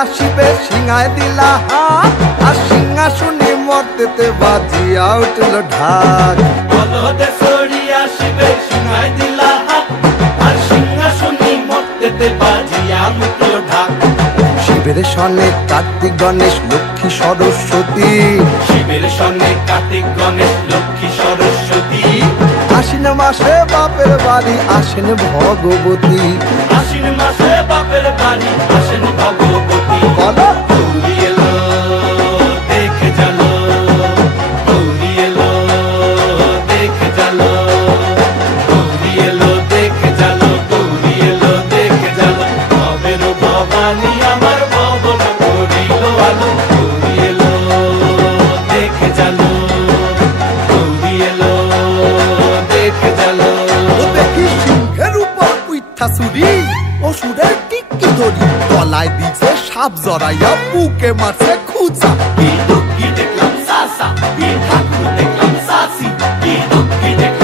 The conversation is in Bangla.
আসিবে সিংহায় দিলা হাত, আর সিংহাসনে মর্তেতে বাজিয়া উঠল ঢাক। বলদে সরি আসিবে সিংহায় দিলা হাত, আর সিংহাসনে মর্তেতে বাজিয়া উঠল ঢাক। শিবের সনে কার্তিক গণেশ লক্ষ্মী সরস্বতী, শিবের সনে কার্তিক গণেশ লক্ষ্মী সরস্বতী। আশ্বিন মাসে বাপের বাড়ি আসেন ভগবতী। আশ্বিন মাসে বাপের বাড়ি আসেন ভগবতী। বলো গৌরী এলো দেখে জালো, গৌরী এলো দেখে জালো, গৌরী এলো দেখে জালো, গৌরী এলো দেখে জালো। ভবের ভবানী আমার ভবন করিল আলো, গৌরী এলো দেখে জালো, গৌরী এলো দেখে জালো। ও দেখি সিংহের উপর উইঠা চুরি, অসুরের টিক্কি ধরি গলায় দিছে সাপ জড়াইয়া বুকে মারছে খুঁচা। কি দুঃখী দেখলাম সাসা, কি ঠাকুর দেখলাম সাসি, কি দুঃখী দেখলাম